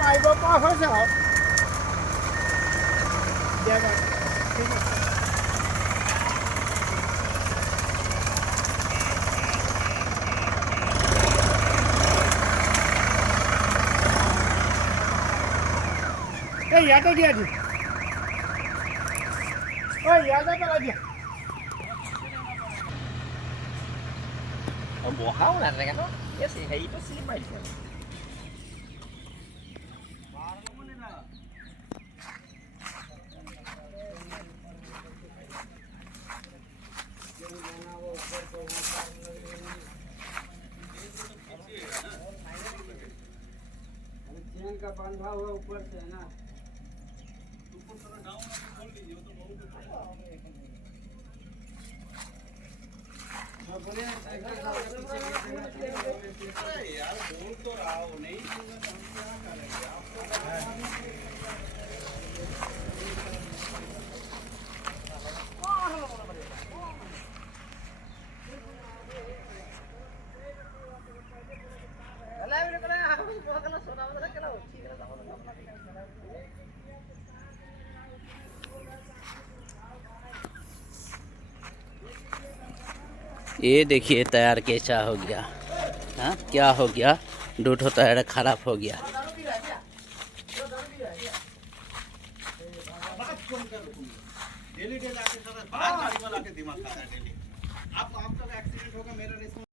आई बापा हो जाओ याद गया जी याद करा जी Buah kau lah kan? Ya sih, hai itu sih mai. चैन का बंधा हुआ ऊपर से है ना यार बोल तो रहा हूँ नहीं क्या करेंगे ये देखिए टायर कैसा हो गया। हाँ क्या हो गया, दो ठो टायर खराब हो गया। डेली डेली आके गाड़ी वाला के दिमाग खाता है डेली। आपका एक्सीडेंट होगा मेरा